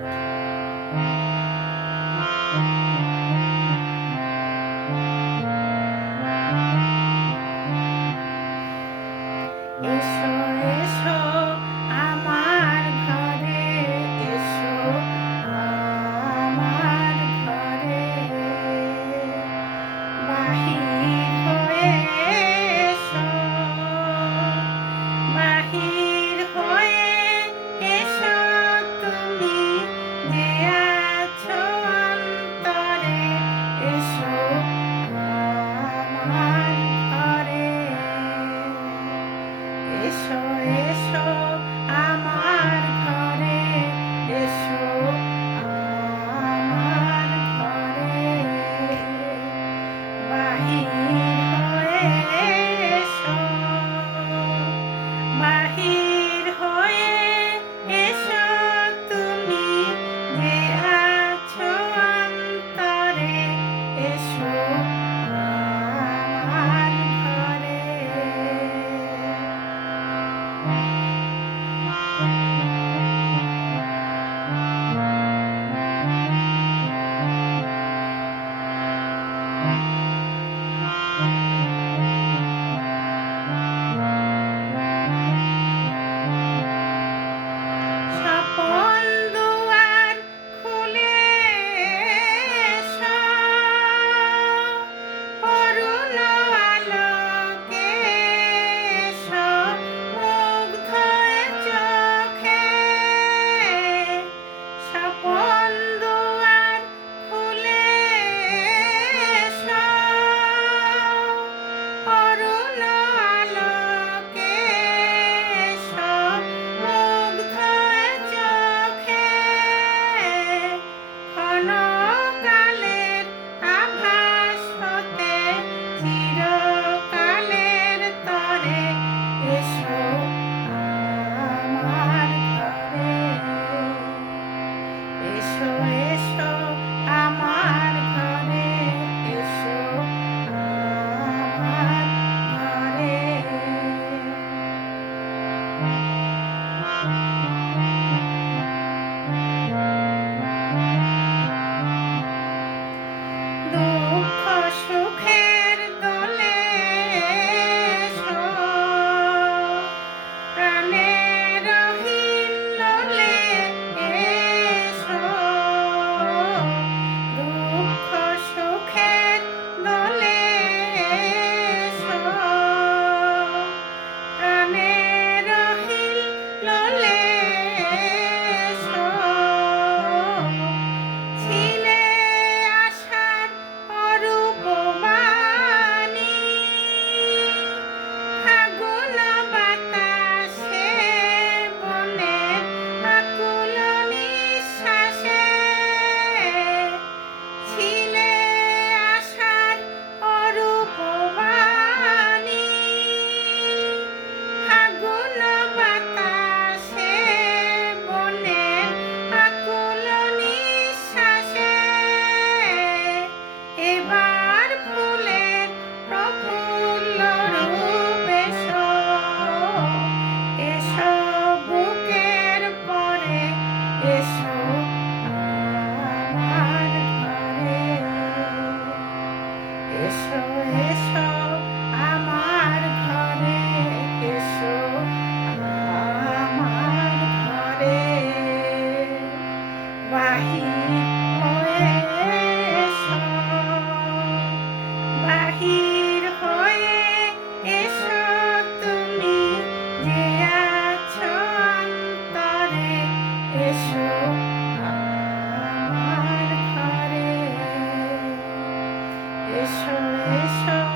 Música Yes,